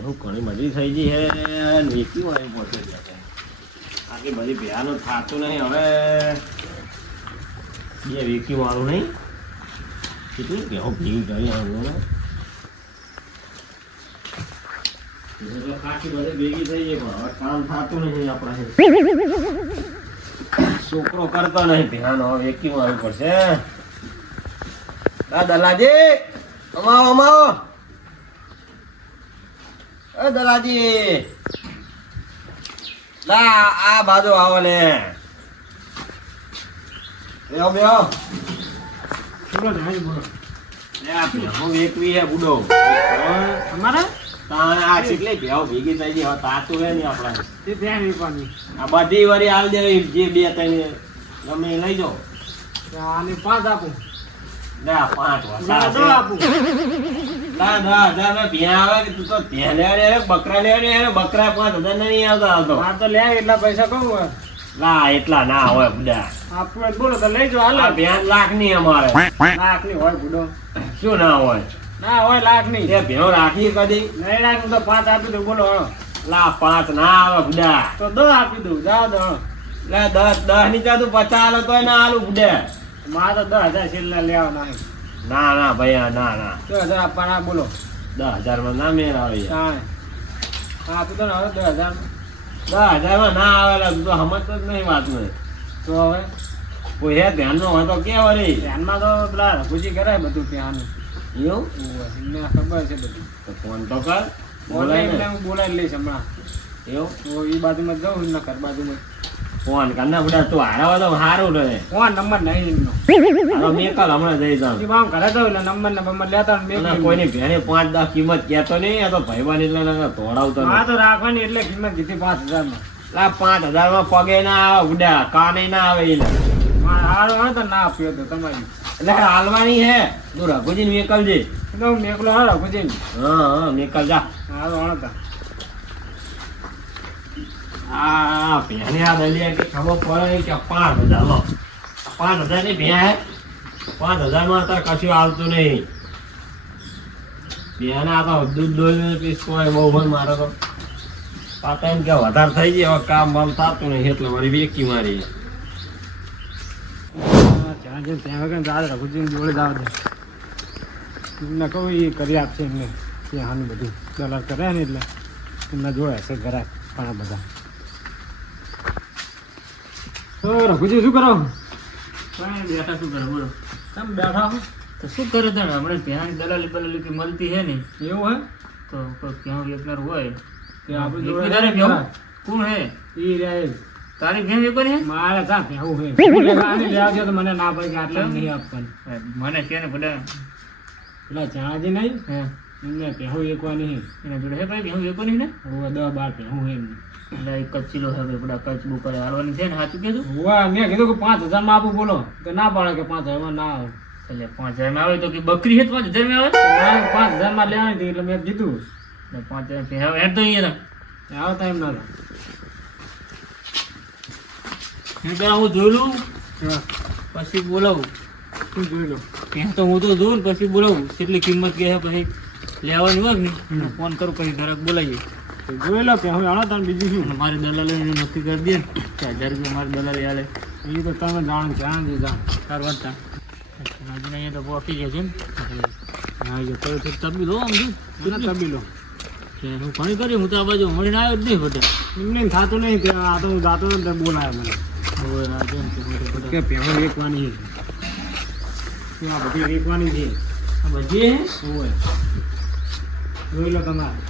ભેહું ઘણી બધી થઈ ગઈ હે નીકળી વાળી પહોંચે છે આટલી બધી ભેહાનું થતું નહીં હવે બે વેકી વાળું નહીં કેટલી ભેહું ભીગ ગઈ આવું ને તો ખાસી બધી ભેગી થઈ ગઈ પણ હવે કામ થતું નહીં આપણા છોકરો કરતો નહીં ભેહાનો હવે વેકી વાળું પડશે દલાજી અમાવો અમાવો દલાજી લા આ બાજુ આવો ને બેહો બેહો બોલો ભાઈ બોલો લે આ હું વેકવી હે બુડો તમારે આ કેટલી ભેવ ભેગી થઈ ગઈ હવે તાતું હે ને આપણા તે ધ્યાન વેકવાની આ બધી વરી આલ દે જે બે ત્રણ ગમે લઈ જાઓ આને 5 આપું લે 5 વાસા આપું લા 10,000 મે ભિયા આવે કે તું તો ધ્યાન લે રે બકરા લે રે બકરા 5,000 નહીં આવતા આવતો આ તો લે એટલા પૈસા કહું લા એટલા ના હોય બુડા આપણે બોલો તો લઈ જાઓ હાલ 2 લાખ ની અમારે લાખ ની હોય બુડો શું ના હોય ના હોય લાખ ની એ ભેણો રાખી કદી નહીં રાખું તો 5 આપી દઉં બોલો લા 5 ના આવે બુડા તો 10 આપી દઉં જાવ દો લે 10 ની ચાતું 50 આલો તોય ના આલું બુડા મારે તો 10,000 છેલ્લા લેવા નહીં ના ના ભૈયા ના ના 10,000 આપવાના બોલો 10,000 માં ના મેળ આવે હા આપી દો ને હવે 10,000 માં ના આવેલા તું તો સમજતો જ નહીં વાત નહીં તો હવે કોઈ હે ધ્યાનનો હોય તો કે વળી ધ્યાનમાં તો પેલા રઘુજી કરે બધું ધ્યાન એવું એમને ખબર છે બધું તો ફોન તો કર બોલાય હું બોલાવી લઈશ હમણાં એવું તો એ બાજુમાં જાઉં ને કર બાજુમાં ફોન કરના બડા તું હારાવા તો સારું રહે ફોન નંબર નહીં એમનો હાલો મેં કાલ હમણાં જઈ જાઉં બામ ઘરે જાઉં એટલે નંબર લેતા મેં કોઈની ભેણે 5-10 કિંમત કહેતો નહીં આ તો ભાઈબાન એટલે ધોડાવતો હા તો રાખવાની એટલે કિંમત કીધી 5,000 માં લા 5,000 માં પગે ના આવે ઉડા કાને ના આવે એને હારું હોય તો ના આપ્યો તો તમારી એટલે હાલવાની હે તું રઘુજી ને મેકલજે હું મેકલો હા રઘુજી હા મેકલ જા હારું હણતા આ ભેને આ દલિયા કે ખબર પડે કે 5,000 લો 5,000 ની ભેં 5,000 માં તો કશું આવતું નહીં ભેને આ તો દૂધ દોઈ પીસ કોઈ બહુ ભણ મારે તો પાતા એમ કે વધારે થઈ જાય હવે કામ બામ થતું નહીં એટલે મારી વેકી મારી ત્યાં જઈને ત્યાં વગર દાદ રઘુજી જોડે જાવ દે એમને કહું એ કરી આપશે એમને ત્યાં હાનું બધું દલાલ કર્યા ને એટલે એમના જોડે હશે ઘરા ઘણા બધા રઘુજી શું કરો બેઠા શું કરો બોલો તમે બેઠા હો તો શું કરે તને હમણાં ત્યાં દલાલી બલાલી કે મળતી હે ને એવું હે તો કોઈ ક્યાં વેચનાર હોય કે આપણે જોડે કોણ હે ઈ રે તારી ભેં વેકો ને મારે તા ભેવું હે આને લેવા તો મને ના પડે કે આટલા નહીં આપવાનું મને કે ને બધા પેલા ચાજી નહીં હે એમને ભેવું વેકવા નહીં એના જોડે હે ભાઈ ભેવું વેકો નહીં ને હવે 10-12 ભેવું હે એમને એટલે એક જ કિલો હે બધા કચબુ કરે હાલવાની છે ને સાચું કીધું વાહ મેં કીધું કે 5,000 માં આપું બોલો તો ના પાડે કે 5,000 માં ના આવે એટલે 5,000 માં આવે તો કે બકરી હે 5,000 માં આવે 5,000 માં લેવાની હતી એટલે મેં કીધું એટલે 5,000 ભેવ હેડ તો અહીંયા આવતા એમ ના હું પેલા હું જોઈ લઉં પછી બોલાવું શું જોઈ લઉં ત્યાં તો હું તો જોઉં ને પછી બોલાવું કેટલી કિંમત કે પછી લેવાની હોય ને ફોન કરું પછી ઘરાક બોલાવીએ જોઈ લો ત્યાં હું આવો તને બીજું શું મારી દલાલે નક્કી કરી દે ને કે 1,000 રૂપિયા મારી દલાલે આલે એ તો તમે જાણો જાણ દે જાણ તાર વાંચતા આજને અહીંયા તો પોકી ગયા છે ને હા જો તો તબી લો આમ તબી લો હું ઘણી કરી હું તો આ બાજુ મળીને આવ્યો જ નહીં બધા એમને થતું નહીં કે આ તો હું જાતો ને બોલાય મને કે પહેલો વેકવાની છે આ બધી વેકવાની છે આ બધી હોય જોઈ લો તમારે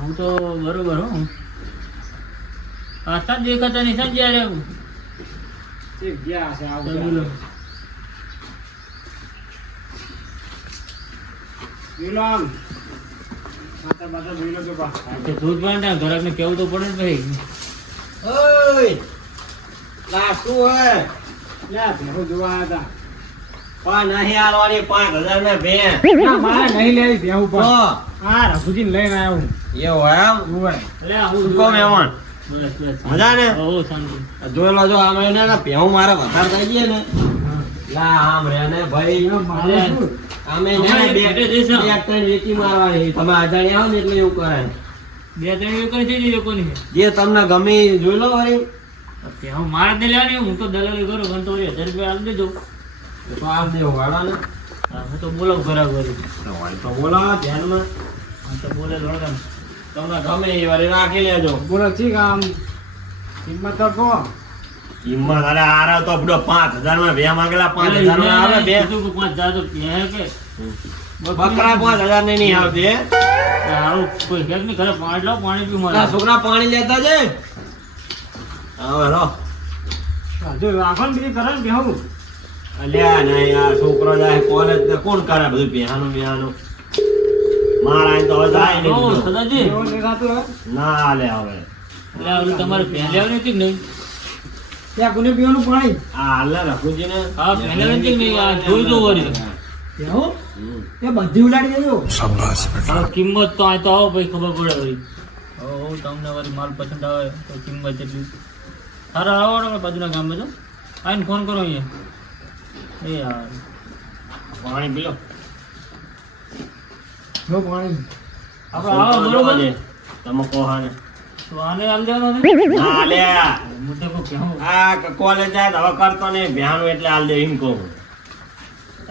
હું તો બરોબર હું પાછા જ દેખાતા નહીં સાંજે આવ્યું ગયા છે આવું દૂધ બાંધા ઘરાક ને કેવું તો પડે ને ભાઈ શું હોય જોવા હતા નહીં આલવાની 5,000 ને ભેં મારે નહીં લેવી ભેં ઉપર હા રઘુજી લઈને આવ્યો એવું એમ મજા ને જોયેલો જો આ મહિને ભેહું મારે વધારે થઈ ગઈ ને લા આમ રે ને ભાઈ મારે શું? અમે અમારે બે પેટે જઈશું. બે ત્રણ વેચી મારવાની તમે અજાણી આવો ને એટલે એવું કરાય બે ત્રણ વેકણ છે જે લોકોની છે. જે તમને ગમે એ જોઈ લો વળી અત્યારે હું મારે જ લેવાની, હું તો દલાલી કરું પણ તો 1000 રૂપિયા આપી દેજો. તો આમ દેવો વાળા ને હા, હું તો બોલાવું ખરાબ કરી. તો બોલો ધ્યાનમાં હા, તો બોલે વળગામ. તમને ગમે એ વાળી રાખી લેજો બોલો ઠીક આમ કિંમત તો કહો. કિંમત અરે આરા તો બધો 5000 માં બે માંગેલા 5000 માં આવે બે કીધું કે 5000 તો કહે કે બકરા 5000 ને નહીં આવતી હે હારું કોઈ હેક નહીં કરે. પાણી લાવ, પાણી પીવું આ મારે. છોકરા પાણી લેતા જાય હવે રો હજુ રાખો ને બીજી કરે ને બેહું. અલ્યા નહીં આ છોકરો જાય કોલેજ ને કોણ કરે બધું બેહાનું બેહાનું મારા અહીં તો હવે જાય ઓ, નહીં સદાજી. એવું દેખાતું હે? ના લે હવે એટલે આ ઓલું તમારે પહે લેવાની હતી કે નહીં? ત્યાં કોને પીવાનું પાણી? આ હાલ રખુજી ને હા, પહે લેવાની હતી કે નહીં? આ જોઈ દો વળી. બેહું? એ બધી ઉલાડી દેજો. હવે કિંમત તો આ તો આવો પછી ખબર પડે વળી. હવે તમને વળી માલ પસંદ આવે તો કિંમત એટલી સારા આવો ને બાજુના ગામમાં જો આવીને ફોન કરો અહીંયા. એ યાર પાણી પી લો જો પાણી. આપણે આવો બરોબર ને? તમે કહો હા ને તો આને આલ દેવાનો ને? ના લે હું તો કહું કેવું. આ કોલેજ જાય તો હવે કરતો નહીં બેહાનું એટલે હાલ દે એમ કહું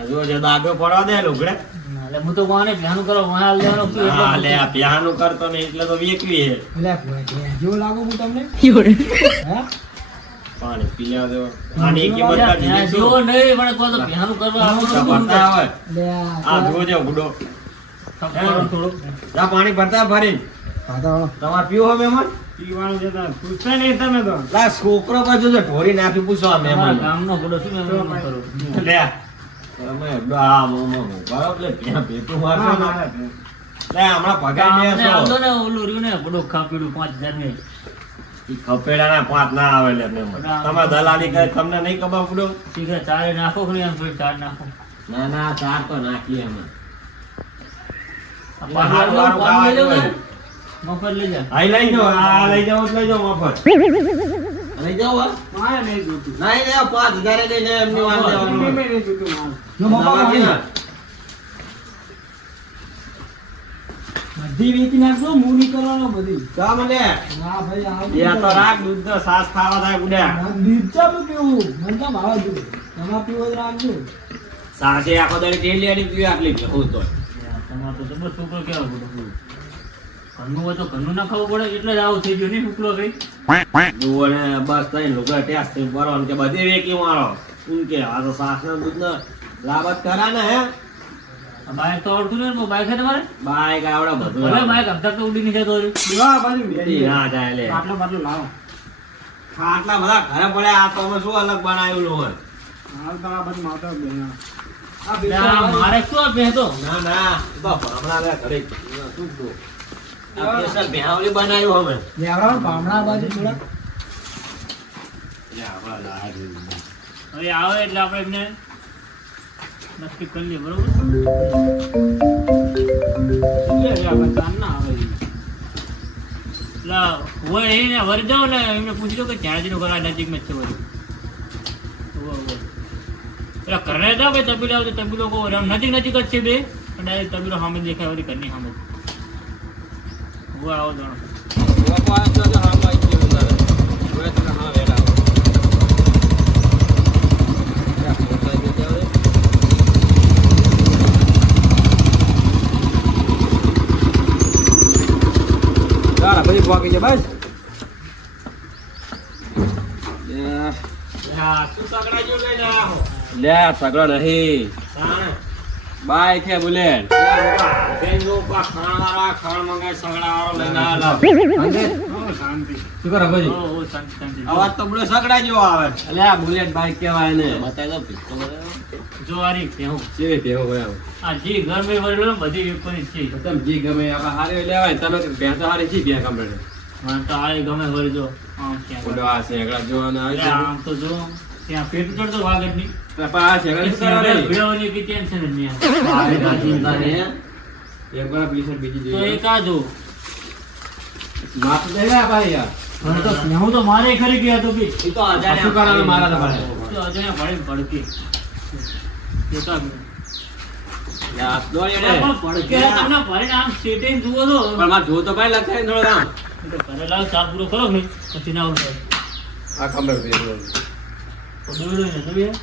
હજુ જે દાગો પડવા દે લુગડે એટલે હું તો કોને ધ્યાન કરો વાહ આલ દેવાનો શું એટલે હા લે આ બેહાનું કરતો નહીં એટલે તો વેકવી હે એટલે જેવું લાગુ હું તમને હે? પાણી પી લેવા દેવો આની કિંમત ત્યાં કાઢી જેવો નહીં પણ કોઈ તો ધ્યાન કરવા આવું તો શું ભરતા આવે એટલે આ જોજો ગુડો કરો થોડું. જા પાણી ભરતા ભરી ખાતા તમારે પીવો હો મહેમાન પીવાનું છે તો પૂછતા નહીં તમે તો. લા છોકરો પાછો જો ઢોરી નાખી પૂછો આ તમારા મહેમાન ગામનો બધો શું એમ ન કરો. લે તમે આ મોમો બરાબર લે ત્યાં ભેતું મારશો ને લે હમણાં ભગાઈ આમને બેસો આવતો ને ઓલું રહ્યું ને બધું ખાપીડું 5000 ને ઈ ખપેડાના 5 ના આવે લે મહેમાન તમે દલાલી કરે તમને નહીં ખબર પડો શીખે ચારે નાખો કે નહીં આમ થોડી ચાર નાખો. ના ના ચાર તો નાખીએ અમે આ એટલે હારું હારું પાણી ખાવા લઈ લો ને. જોઈએ. મફત લઈ જા. આઈ લઈ જાઓ આ લઈ જાઓ તો લઈ જાઓ મફત લઈ જાઓ હા મારે નહીં જોતું. નહીં લે 5000 લઈને એમની વાત મેં લેવાનું નહીં જોતું માલ. જો મફત બધી વેચી નાખજો હું નહીં કરવાનો બધી. કામ લે હા ભાઈ આવું એ તો રાખ દૂધ તો સાસ ખાવા થાય ગુડ્યા નીચા પીવું મને તો ભાવે દૂધ. તમારે પીવો તો રાખજો. સાસે આખો દાડી તેલ લેવાની પીવે આટલી હું તો તમારે તો જબર છોકરો કેવો બધો. ઘરનું હોય તો ઘરનું ના ખાવું પડે એટલે જ આવું થઈ ગયું નહીં ફૂકલો કઈ. જુઓ ને બસ તઈ લોકો ટેસ્ટ થઈ બરોબર કે બધી વેકી મારો શું કે આ તો સાસ ના દૂધ ના લાભત કરા ને હે આ બાઈક તો આવડતું નહીં ને બાઈક છે તમારે? બાઈક આવડે બધું ભલે આવડે. બાઈક અમદાવાદ તો ઉડી નહીં જતો હોય. પીવા બાજુ ઈ ના જાય લે આટલો બાટલો લાવો. આટલા બધા ઘરે પડે આ તો અમે શું અલગ બનાવેલું હોય હાલ તો આ બધું માવતર બેના. આ એટલે આ મારે શું આ ભેંસો? ના ના બાપ હમણાં લે ઘરે શું તો આ સ્પેશિયલ ભેહાવલી બનાવ્યું અમે લેવડાવો ને ભામણા બાજુ થોડા. લે આપણા લાયા છે. હવે આવે એટલે આપણે એમને નક્કી કરી લઈએ બરોબર. એટલે રે આપણે ચાંદ ના આવે. એટલે હોય એને વળી જાઓ ને એમને પૂછી લો કે ચાર્જનું ઘર આ નજીકમાં જ છે વળી. એટલે ઘરે જાઓ ભાઈ તબીલો આવે તો તબીલો કહો આમ નજીક નજીક જ છે બે અને ડાયરેક્ટ તબીલો સામે જ દેખાય વળી ઘરની સામે જ. આવો જાણો. બાપા આ તો હાલ આવી ગયો અંદર હવે તો હા વેલા યા પોતા દે જાવે ચાલ બધી પાકી છે બસ હા શું સગડા જો લઈને આવો. લે સગડો નહીં તાણે. બાઈક છે બુલેટ બેંગો પા ખાણાવાળા ખાણ મંગાય સગડાવાળો લઈને આવેલા. હા, શાંતિ. શું કરો ભાઈ ઓ ઓ શાંતિ શાંતિ. અવાજ તો બડો સગડા જેવો આવે એટલે આ બુલેટ બાઈક કહેવાય ને બતાવી દો પિસ્તો જો આ રીત કેવું. કેવી ટેવો હોય આવું આ જી ઘર મેં વળેલો ને બધી વેપરી છે. તમે જે ગમે આપણે હારે લેવાય તમે ભેં તો હારી છી ભેં કમ્પ્લીટ મને તો આ ગમે વળી જો આમ ક્યાં ઓલો આ શેકડા જોવાના આવે એટલે આમ તો જો ત્યાં પેટ ચડતો વાગત ની છે પણ આ શેકડા શું કરવા રે ભીડવાની કે ટેન્શન જ નહીં. આ ચિંતા ને એક વાર પીસર બીજી તો જોઈએ એક આ જો માફ દે લે ભાઈ યાર મને તો હું તો મારે ખરી ગયા તો બી ઈ તો અજાણ્યા શું કરવાનું મારા તમારે તો અજાણ્યા ભાડે પડકે જોતા બી. યા, દોડી અરે રે. પણ પડકે તમને ભરીને આમ સેટીને જુઓ છો. પણ મારે જોવું તો ભાઈ લખાય ને થોડું કામ. એ તો ઘરે લાવ, ચા પૂરો કરો ને, પછી ના ઉઠો. આ ખબર પડી ગઈ. તો દોડ્યું ને, જોયું?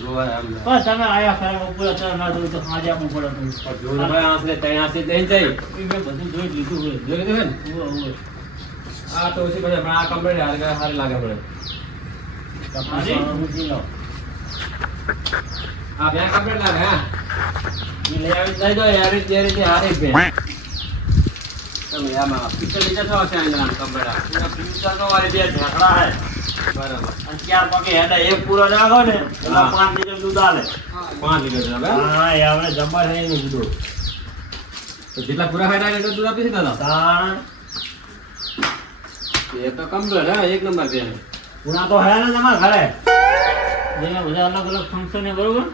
જોવાય આમ ના. બસ તમે આયા ખરા ઉપર અત્યારે ના જોયું તો આજે આપવું પડે થોડું. જોવું તો ભાઈ આંસલે ત્રણ આંસલે દઈને જાય. એ મેં બધું જોઈ જ લીધું હોય. જોઈ લીધું ને? ઉવ્વ, ઉવ્વ. આ તો ઓછી પડે પણ આ કમ્પ્લીટ હારી લાગે મને. તમારે ઊંચી લો. આ બે કમ્પ્લીટ લાગે હા. ઈ લઈ આવી લઈ દો યાર જે રીતે હારી બે. તમે આમાં પિક્ચર લીધા છો છે અંદર આમ કમ્પ્લીટ આ. પિક્ચર નો વાળી બે ઝાકડા હે. બરાબર. અને ચાર પગે હેડા એક પૂરો નાખો ને એટલે હા. 5 લીટર દૂધ આલે. 5 લીટર છે હવે. હા એ આપણે જબર હે એનું દૂધ. તો જેટલા પૂરા ખાઈ એટલું દૂધ આપી દીધા તાણ એ તો કમ્પ્લીટ હે એક નંબર છે. પૂરા તો હે ને તમારા ઘરે. જેમાં બધા અલગ અલગ ફંક્શન હે બરોબર.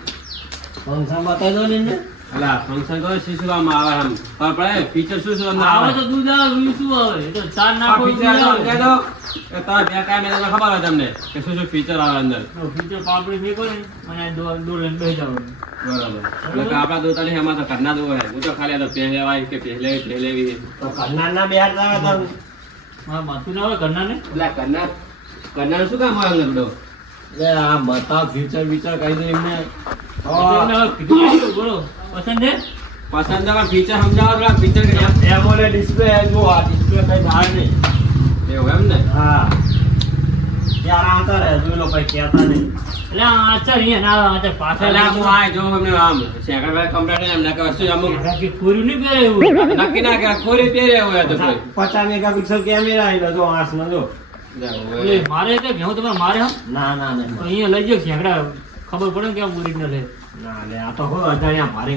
ફંક્શન બતાવી દો ને એમને. અલા ફંક્શન તો શું શું આમ આવે આમ પણ પડે ફીચર શું શું અંદર આવે આવે તો દૂધ આવે બીજું શું આવે? એ તો ચાર આ નાખો ફીચર દૂધ તો આવે. કહી દો કે તમે બે કાંઈ મેં ખબર હોય તમને કે શું શું ફીચર આવે અંદર. ફીચર પાપડી ફેંકો ને અને દોડ લઈને બેસી જવાનું. બરાબર. એટલે કે આપણા દોતા નહીં એમાં તો ઘરના દો હોય હું તો ખાલી આ તો પહેલેવાય કે પહેલેવી તો કરનારના બે હાથ લાગે તમે. મારા માથું ના આવે ઘરના ને. એટલે ઘરના શું કામ આવે અંદર બધો લે આ બતાવ ફ્યુચર બીચર કહી દે એમને. બોલો પસંદ છે? પસંદ આવે ફીચર સમજાવો થોડા ફીચર કે એમોલે ડિસ્પ્લે જો આ ડિસ્પ્લે કઈ બહાર નહીં. એવું એમ ને હા ત્યારે આવતા રહે જોઈ લો કઈ કહેતા નહીં. એટલે આ આચાર અહીંયા ના આવે, આચાર પાછળ એટલે હું આ જો અમને આમ સેકન્ડ વાય કમ્પ્લીટ એમ ના કે વસ્તુ અમુક બાકી ખોર્યું નહીં પહેરે એવું. નક્કી ના કે ખોરી પહેરે હોય તો કોઈ 50 મેગાપિક્સલ કેમેરા આવેલો જો આસમાં જો. એટલે મારે તો ઘેવું તમારે મારે હમ ના ના તો ના અહીંયા લઈ જાઓ ખેકડા ખબર પડે ને કે આ ઓરિજિનલ છે. ના લે આ તો હો અજાણ્યા ભારે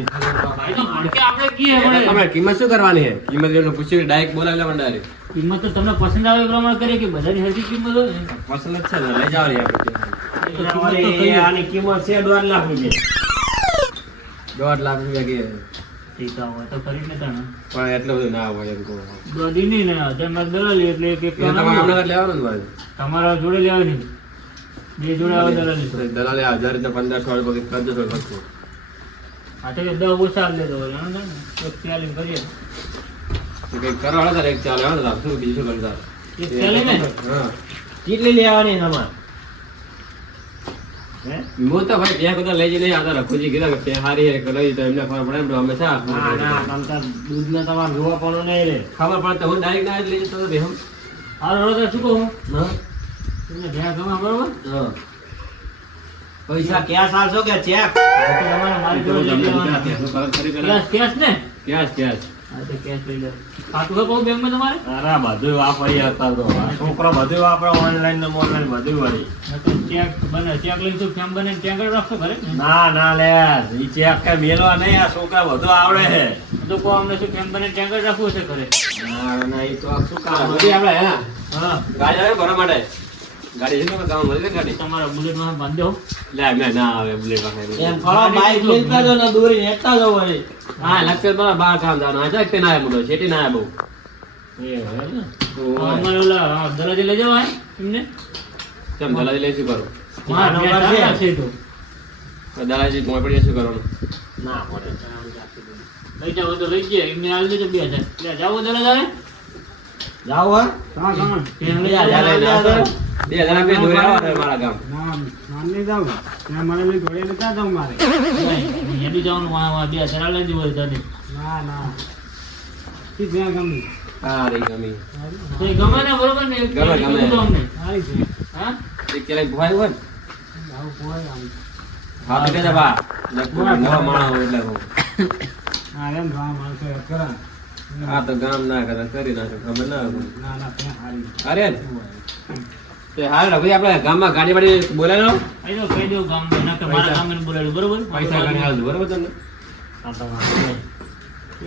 ભાઈ તો ભડકે આપણે કીએ એટલે આપણે. તમારે કિંમત શું કરવાની છે કિંમત એમને પૂછ્યું ડાયરેક્ટ બોલાવી લેવાનું ડાયરેક્ટ કિંમત તો તમને પસંદ આવે એ પ્રમાણે કરીએ કે બધાની હરખી કિંમત હોય ને. પસંદ જ છે ને લઈ જાવ યાર એ તો કિંમત તો કહીએ. આની કિંમત છે 1.5 લાખ રૂપિયા. 1.5 લાખ રૂપિયા કે ઠીક આ હોય તો ખરી જ ને તાણે. પણ એટલું બધું ના હોય એમ કહું દોધી નહીં ને તમે દલાલી એટલે એક એક એ તમારે અમને લેવાનું ને ભાઈ તમારા જોડે લેવાની. બે જોડે આવે દલાલી. દલાલે 1000 ને 1500 રૂપિયા કરજો વસ્તુ આ તો કે 10 ઓછા આપી દેતો હોય જાણો ને. એક 40 કરીએ. કઈ કરો હળો તારે એક ચાલે હળો તારે શું બીજું શું કરતા એક 40 ને? હા કેટલી લેવાની તમારે હે હું તો ભાઈ બે કુતરા લઈ જઈને આવતા રખુજી કીધા કે તે હારી હે કે લઈ તો એમને ખબર પડે એમ તો હંમેશા ના ના તમ તાર દૂધને તમારે જોવા પડો નહીં રે. ખબર પડે તો હું ડાયરેક્ટ ના જ લઈ જતો હતો બેહમ હારું હવે તો શું કહું? હા તમને ભેગા ગમે બરોબર? હા. પૈસા ક્યાં ચાલશો કે ચેક? તો તમારે મારી જોડે લઈ લેવાના. કેશ ને? કેશ હા તો કેશ લઈ લો. ખાતું હોય બહુ બેંકમાં તમારે? અરે બધું વાપરી હતા તો આ છોકરો બધું વાપરે ઓનલાઈન ને ઓનલાઈન બધું વળી. હા તો ચેક બને ચેક લઈને શું ફેમ બને ચેક જ રાખશો ઘરે ને? ના ના લે ઈ ચેક કે મેલવા નહીં આ છોકરા બધું આવડે છે. તો કહો અમને શું ફેમ બને ચેક જ રાખવું છે ઘરે. ના ના ઈ તો આ શું કામ બધી આપણે હે હા ગાડી આવે ભરવા માટે ગાડી છે ને ગામ મળી જાય ગાડી તમારા બુલેટમાં બાંધો. લે મેં ના આવે બુલેટ પાસે એમ ખરો બાઈક લેતા જો ને દોરી હેઠતા જો વળી. હા લક્ષર બરાબર બહાર કામ જવાનું આ ચાક તે ના આવે મોટો છેટી ના આવે બહુ એ હે ને અમારે ઓલા દલાજી લઈ જવા એમને કેમ દલાજી લઈ શું કરો હા નંબર નંબર છે. છે તો દલાજી મોય પડી શું કરવાનું ના પડે. લઈ જાવ તો લઈ ગયા એમને આવી દેજો 2000. લે જાવો દલાજ આવે. જાવ હે હા હા ત્યાં લઈ જા, લઈ જા. 2000 રૂપિયા દોરી આવો ને મારા ગામ હેડી જવાનું વાહ 2000 લઈ જવું હોય હા રે ગમી તો ગમે ને બરોબર ને ગમે, ગમે. અમને હા એક કેલાય ભવાય હોય ને હા તો કેજા બા નવા માણસ હોય એટલે કહું. આ તો ગામ ના કરે કરી નાખે ખબર ના હોય અરે ને તે હાલ ભાઈ આપણે ગામમાં ગાડી વાડી બોલાવી લો આઈ તો કહી દઉં ગામ ના કે મારા ગામને બોલાવ્યું બરોબર પૈસા ઘણી હાલ બરોબર તમને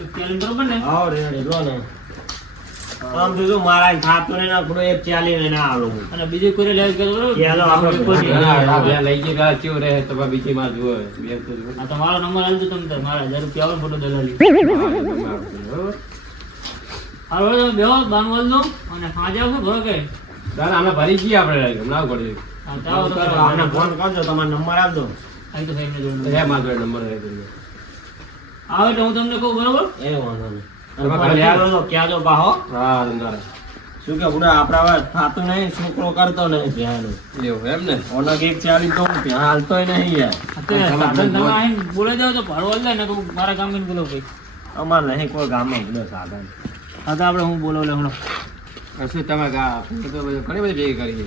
એક કેલન બરોબર ને આવો રેડી જો ને આમ તો જો મારા થાતો ને ના થોડો એક ચાલી ને ના આવું. અને બીજું કોઈ લેવા કરો બરોબર ચાલો આપણે ઘણા બે લઈ ગયા કેવું રહે તો પછી બીજી માં જુઓ બે તો જુઓ. આ તો મારો નંબર આલજો તમને મારા 1000 રૂપિયા આવે મોટો દલાલી બરોબર. હાલો તમે બેહો બાંગવલ નો અને સાંજે આવશો ભરો કે દાદા અમે ભરી છીએ આપણે હમણાં આવું પડ્યું હા, જાઓ તો કરો, આને ફોન કરજો, તમારો નંબર આપજો. અહીં તો સાહેબને જોડે હે મારો જોડે નંબર હે તમને. આવે એટલે હું તમને કહું બરોબર એ વાંધો નહીં. તમે ઘરે ઘરે આવો તો કહેજો પાહો. હા ધંધારે. શું કે બુડા આપણા વાત થાતું નહીં, છોકરો કરતો નહીં ભ્યાનું. એવું એમ ને. ઓનક એક ચાલી તો હું ભ્યા હાલતોય નહીં યાર. અત્યારે સાધન તમે આવીને બોલાઈ જાઓ તો ભાડું હાલ જાય ને તો મારા ગામ ને બોલો ભાઈ. અમારે નહીં કોઈ ગામમાં બધો સાધન. હા તો આપણે હું બોલાવ લે હમણાં. શું તમે તો બધું ઘણી બધી ભેગી કરી છે.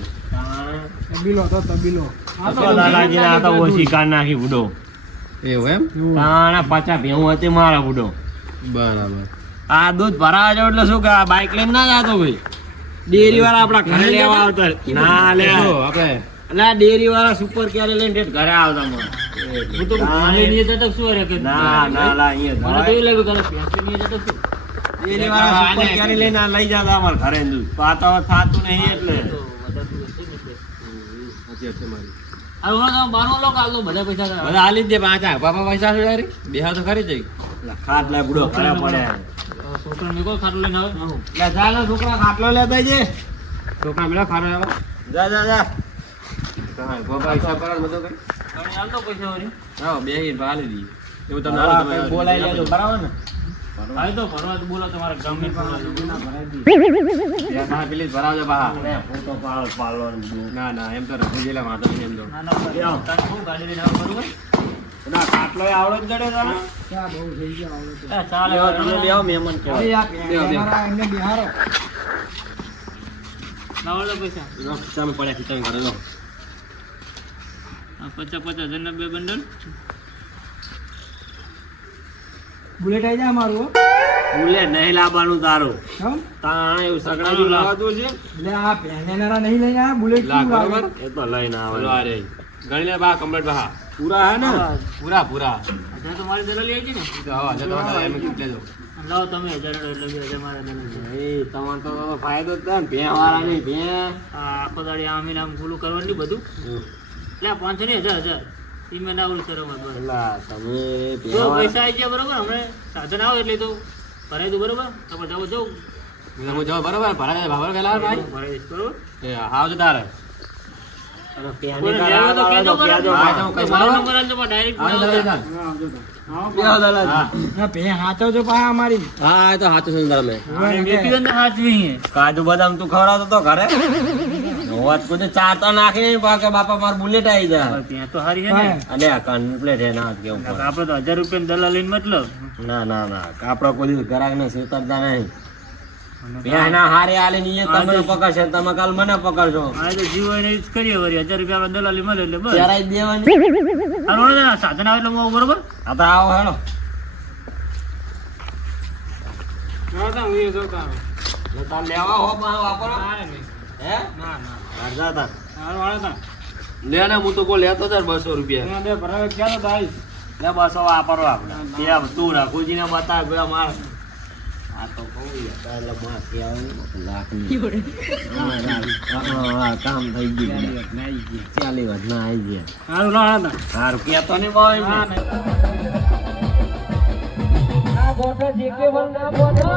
દાદાજીને આ તો ઓછી કાઢ નાખી બુડો. એવું એમ. તાણા પાછા ભેહું હતી મારા બુડો. બરાબર. આ દૂધ ભરાવા જાવ એટલે શું કે આ બાઈક લઈને ના જાતો ભાઈ. ડેરી વાળા આપડા ઘરે લેવા આવતા. ના લે શું આપણે એટલે આ ડેરી વાળા સુપર કેરી લઈને ઠેઠ ઘરે આવતા મને. હું તો ગાલે નહીં જતો શું અરે કે ના ના લા મને તો અહીંયા એવું લાગ્યું કે પેસે નહીં જતો શું ડેરી વાળા સુપર કેરી લઈને આ લઈ જતા અમારા ઘરે દૂધ. તો આ તો હવે થાતું નહીં એટલે. તો વધારે તો વસ્તુ નથી. સાચી વાત છે મારી. આ હું તો બારનો લોકો આલો બધા પૈસા કરે. બધા આલી જ દે પાછા બાપા પૈસા શું યાર બેહા તો ખરી જઈ. ખાટ લે બુડો ઘરે પડ્યા. છોકરા મેં કોઈ ખાટલો લઈને આવે લે ચાલો છોકરા ખાટલો લેતા જજે. છોકરા મેળા ખારો આવ્યા. જા જા જા. બાપા હિસાબ કરો બધો કઈ. ઘણી હાલતો પૈસા વળી હા બે હિર આલી દઈએ. એવું તમને હવે આલો આપણે બોલાઈ લેજો બરાબર ને. હા તો ફરવા તો બોલો તમારા ગામની ત્યાં પેલી ભરાવજો બહાર. લે, ફોટો પાડો ને બધું. ના ના એમ તો રખી જેલા વાંધો નહીં એમ તો. ના ના તારે શું ગાડી લઈને આવો બરોબર ના ખાટલો આવડો જ જડે તને. હા ચાલે બેહો, તમે બેહો, મહેમાન કહેવાય. લાવો લો પૈસા તમે પડ્યા ખીચાવી ઘરે લો. આ 50 હજારના 2 બંડલ બુલેટ આવી જાય અમારું ભૂલે નહીં લાવવાનું તારું. હમ તાણ એવું સગડાનું લાવતું છે. એટલે આ પહેનેનારા નહીં લઈને આ બુલેટ લાખ કેવું બરોબર. લાગે? એ તો લઈને બોલો આવે. આ રે. ગણી લે બા કમ્પ્લીટ બહા. પૂરા હે ને? પૂરા પૂરા. હજાર તો મારી દલાલી આવી છે ને તો હવે હજાર તમારે એમ જ લેજો. લાવો તમે 1000 એટલે 2000 મારા દલાલી એ તમારે તો ફાયદો જ થાય ને. ભેં વાળા નહીં, ભેં. આ આખો દાડી આમ ને આમ ફૂલું કરવાનું નહીં બધું એટલે 500 નહીં 1000 ઈ મેં ના ઓલું કરવા બસ એલા, તમે ભેં જો વાળા- પૈસા આવી ગયા બરોબર હમણાં સાધન આવે એટલે તો ભરાઈ દઉં બરોબર તમે જાઓ જાઓ હું જાઉં બરોબર ભરા જાય ભાઈ પેલા ભાઈ. ભરાઈ દઈશ બરોબર એ આવજો તારે. અને ભેંની કોઈને તારા લેવા તો વાળા કહેજો તો બરાબર. કહેજો. હા, કઈ મારો બરાબર. નંબર આલજો પણ ડાયરેક્ટ આવજો તારે તાર. બેહો દલાલ. હા ના ભે હાચવજો પાછા અમારી હા એ તો સાચું છે તમે. હાચવી કાજુ બદામ તું ખવડાવતો તો ઘરે હોત કોઈ ચા તો નાખી નહીં પાકે બાપા માર બુલેટ આવી જાય. ત્યાં તો હારી છે ને અને આ કમ્પ્લેટ હે ના કેવું પડે. આપડે તો 1000 રૂપિયા દલાલી મતલબ ના ના ના આપડે કોઈ દિવસ ગ્રાહક ને છેતરતા નહીં. ભેં ના હારે આલે ને ઈ તમને પકડશે ને તમે કાલ મને પકડશો. આ તો જીવ હોય ને ઈ જ કરીએ વળી 1000 રૂપિયા આપણે દલાલી મળે એટલે બસ ત્યારે જ દેવાની. હાલો ને સાધન આવે એટલે હું આવું બરોબર આ તો આવો હેલો. તાર લેવા હો પણ વાપરો. હે ના ના અરજા તાર. હાલો વાળા તા લે ને હું તો કોઈ લેતો તાર 200 રૂપિયા. ત્યાં બે ભરાવે ક્યાં તો આવીશ લે બસો વાપરો આપણે. ત્યાં તું રાખુજીને બતાવ ગયા માર. આ તો કહું યાર એટલે માર ત્યાં લાખની. હા, કામ થઈ ગયું. 40 વાત ના આવી ગયા. હાલો વાળા તા સારું કહેતો નહીં ભાઈ. આ ગોઠા જે કે વન ના બોલો